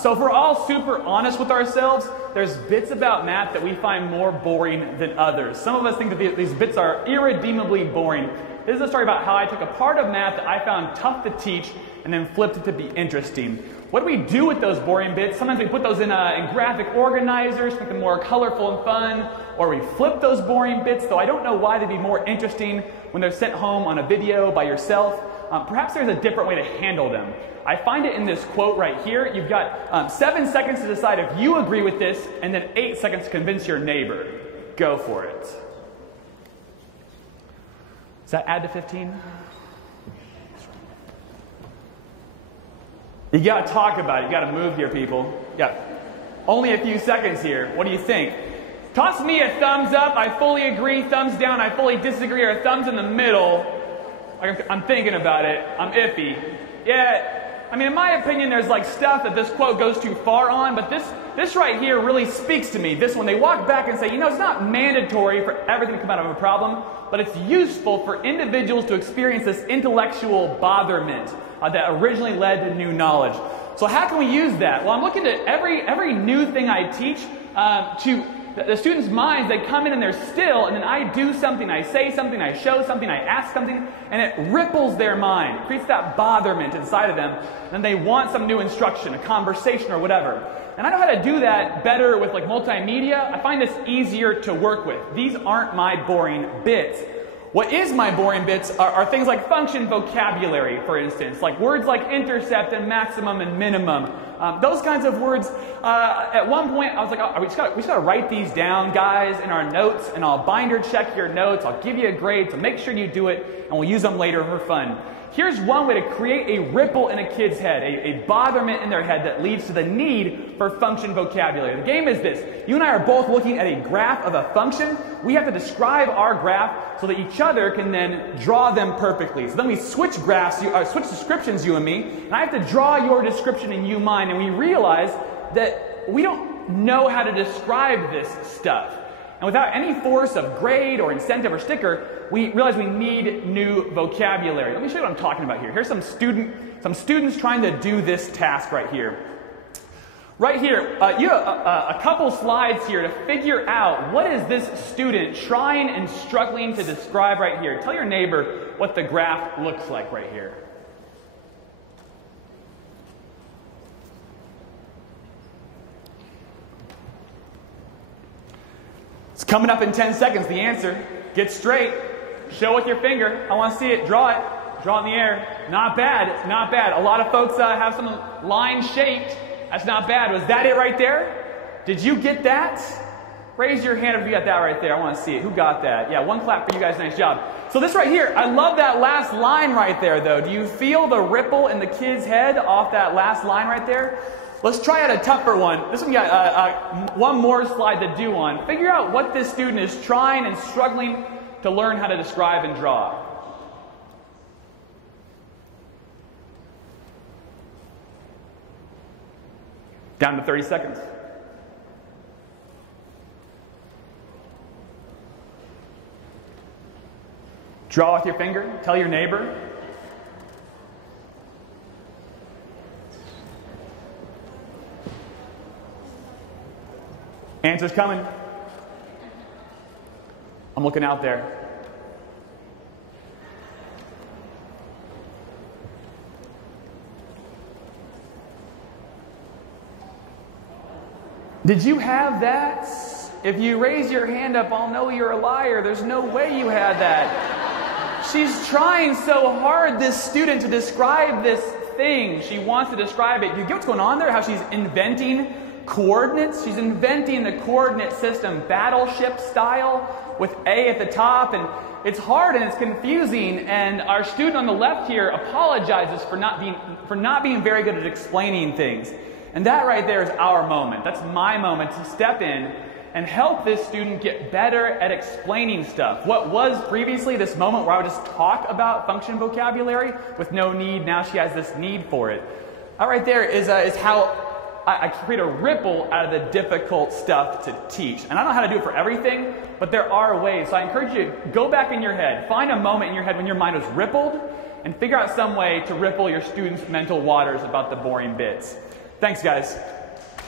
So if we're all super honest with ourselves, there's bits about math that we find more boring than others. Some of us think that these bits are irredeemably boring. This is a story about how I took a part of math that I found tough to teach and then flipped it to be interesting. What do we do with those boring bits? Sometimes we put those in graphic organizers, make them more colorful and fun, or we flip those boring bits, though I don't know why they'd be more interesting when they're sent home on a video by yourself. Perhaps there's a different way to handle them. I find it in this quote right here. You've got 7 seconds to decide if you agree with this, and then 8 seconds to convince your neighbor. Go for it. Does that add to 15? You got to talk about it. You got to move here, people. Yeah. Only a few seconds here. What do you think? Toss me a thumbs up. I fully agree. Thumbs down. I fully disagree. Or thumbs in the middle. I'm thinking about it. I'm iffy. Yeah. I mean, in my opinion, there's like stuff that this quote goes too far on, but this right here really speaks to me. This one, they walk back and say, you know, it's not mandatory for everything to come out of a problem, but it's useful for individuals to experience this intellectual botherment that originally led to new knowledge. So how can we use that? Well, I'm looking at every new thing I teach to the students' minds. They come in and they're still, and then I do something, I say something, I show something, I ask something, and it ripples their mind. It creates that botherment inside of them, and they want some new instruction, a conversation or whatever. And I know how to do that better with like multimedia. I find this easier to work with. These aren't my boring bits. What is my boring bits are things like function vocabulary, for instance, like words like intercept and maximum and minimum. Those kinds of words. At one point, I was like, oh, we just got to write these down, guys, in our notes, and I'll binder check your notes. I'll give you a grade, so make sure you do it, and we'll use them later for fun. Here's one way to create a ripple in a kid's head, a botherment in their head that leads to the need for function vocabulary. The game is this. You and I are both looking at a graph of a function. We have to describe our graph so that each other can then draw them perfectly. So then we switch graphs, switch descriptions, you and me, and I have to draw your description and you mine, and we realize that we don't know how to describe this stuff. And without any force of grade or incentive or sticker, we realize we need new vocabulary. Let me show you what I'm talking about here. Here's some students trying to do this task right here. Right here, you have a couple slides here to figure out what is this student trying and struggling to describe right here. Tell your neighbor what the graph looks like right here. It's coming up in 10 seconds, the answer. Get straight. Show with your finger. I want to see it. Draw it. Draw it in the air. Not bad. Not bad. A lot of folks have some line shaped. That's not bad. Was that it right there? Did you get that? Raise your hand if you got that right there. I want to see it. Who got that? Yeah, one clap for you guys. Nice job. So this right here, I love that last line right there, though. Do you feel the ripple in the kid's head off that last line right there? Let's try out a tougher one. This one got one more slide to do on. Figure out what this student is trying and struggling to learn how to describe and draw. Down to 30 seconds. Draw with your finger. Tell your neighbor. Answer's coming. I'm looking out there. Did you have that? If you raise your hand up, I'll know you're a liar. There's no way you had that. She's trying so hard, this student, to describe this thing. She wants to describe it. You get what's going on there? How she's inventing coordinates. She's inventing the coordinate system, battleship style, with A at the top, and it's hard and it's confusing. And our student on the left here apologizes for not being very good at explaining things. And that right there is our moment. That's my moment to step in and help this student get better at explaining stuff. What was previously this moment where I would just talk about function vocabulary with no need, now she has this need for it. That right there is how I create a ripple out of the difficult stuff to teach. And I don't know how to do it for everything, but there are ways. So I encourage you to go back in your head, find a moment in your head when your mind was rippled, and figure out some way to ripple your students' mental waters about the boring bits. Thanks, guys.